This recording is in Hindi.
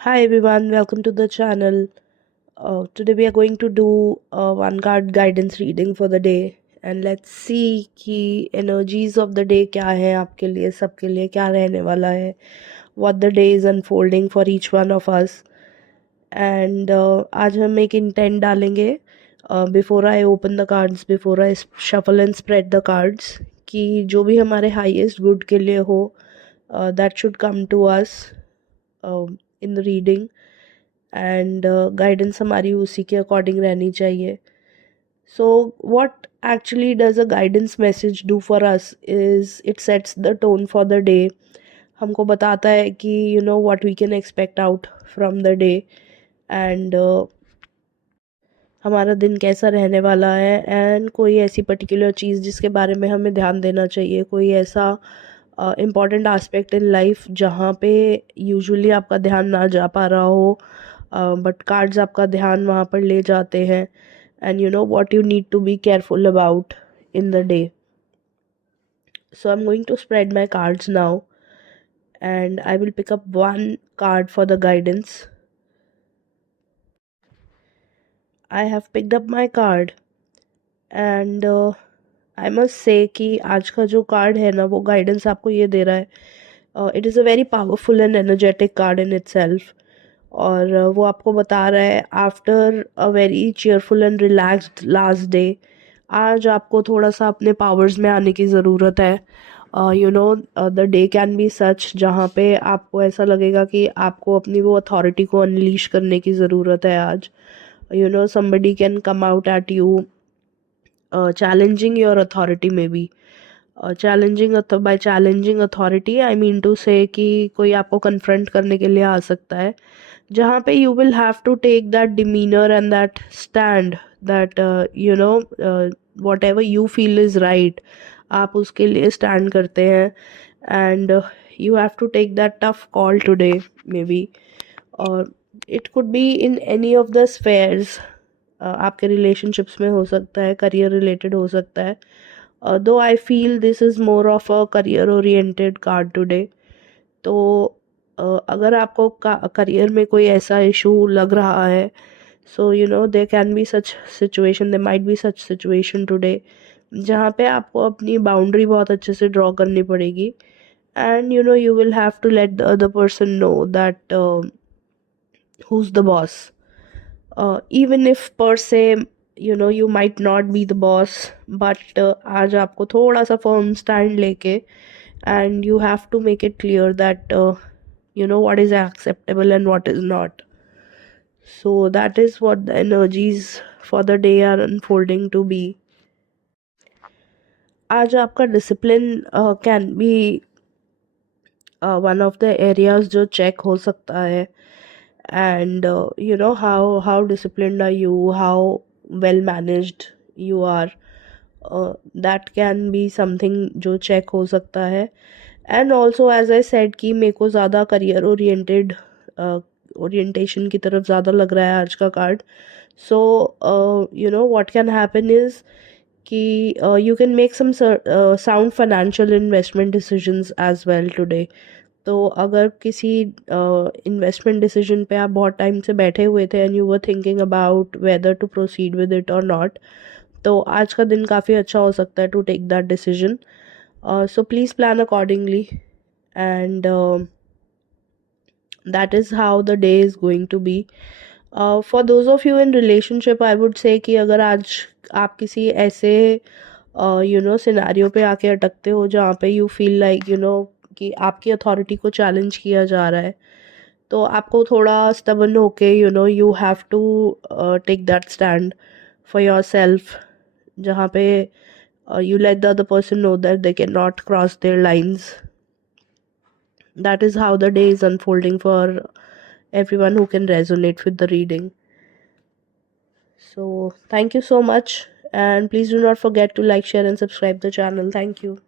Hi everyone, welcome to the channel. Today we are going to do a one card guidance reading for the day and let's see कि energies of the day क्या है आपके लिए सबके लिए क्या रहने वाला है, what the day is unfolding for each one of us. And आज हम एक intent डालेंगे before I open the cards, before I shuffle and spread the cards, कि जो भी हमारे highest good के लिए हो, that should come to us in the reading. And guidance हमारी उसी के अकॉर्डिंग रहनी चाहिए. So what actually does a guidance message do for us is it sets the tone for the day. हमको बताता है कि you know what we can expect out from the day and हमारा दिन कैसा रहने वाला है एंड कोई ऐसी पर्टिकुलर चीज़ जिसके बारे में हमें ध्यान देना चाहिए, कोई ऐसा इम्पॉर्टेंट आस्पेक्ट इन लाइफ जहाँ पे यूजुअली आपका ध्यान ना जा पा रहा हो, बट कार्ड्स आपका ध्यान वहाँ पर ले जाते हैं and you know what you need to be careful about in the day. So I'm going to spread my cards now and I will pick up one card for the guidance. I have picked up my card and I must say कि आज का जो कार्ड है ना वो गाइडेंस आपको ये दे रहा है. It is a very powerful and energetic card in itself और वो आपको बता रहा है after a very cheerful and relaxed last day आज आपको थोड़ा सा अपने पावर्स में आने की ज़रूरत है. You know the day can be such जहाँ पे आपको ऐसा लगेगा कि आपको अपनी वो अथॉरिटी को अनलीश करने की ज़रूरत है आज. You know somebody can come out at you challenging your authority maybe. By challenging authority I mean to say कि कोई आपको कन्फ्रंट करने के लिए आ सकता है जहाँ पे you will have to take that demeanour and that stand that you know whatever you feel is right आप उसके लिए स्टैंड करते हैं and you have to take that tough call today maybe. और it could be in any of the spheres. आपके रिलेशनशिप्स में हो सकता है, करियर रिलेटेड हो सकता है. दो I feel this is more of a career oriented card today. तो अगर आपको करियर में कोई ऐसा इशू लग रहा है so you know they can be such situation, they might be such situation today जहाँ पे आपको अपनी बाउंड्री बहुत अच्छे से ड्रॉ करनी पड़ेगी and you know you will have to let the other person know that who is the boss. even if per se you know you might not be the boss, but आज आपको थोड़ा सा firm stand लेके and you have to make it clear that you know what is acceptable and what is not. So that is what the energies for the day are unfolding to be. आज आपका discipline can be one of the areas जो check हो सकता है and you know how disciplined are you, how well managed you are. That can be something जो check हो सकता है. and also as I said कि मेरे को ज़्यादा career oriented orientation की तरफ ज़्यादा लग रहा है आज का card. so you know what can happen is कि you can make some sound financial investment decisions as well today. तो अगर किसी इन्वेस्टमेंट डिसीजन पे आप बहुत टाइम से बैठे हुए थे and you were thinking about whether to proceed with it और नॉट, तो आज का दिन काफ़ी अच्छा हो सकता है to take that decision. So please plan accordingly and that is how the day is going to be. For those of you in relationship I would say कि अगर आज आप किसी ऐसे यू नो सिनेरियो पे आके अटकते हो जहाँ पे you feel like you know कि आपकी अथॉरिटी को चैलेंज किया जा रहा है, तो आपको थोड़ा स्टबन होके you know you have to take that stand for yourself जहाँ पे you let the other person know that they can not cross their lines. That is how the day is unfolding for everyone who can resonate with the reading. So thank you so much and please do not forget to like, share and subscribe the channel. Thank you.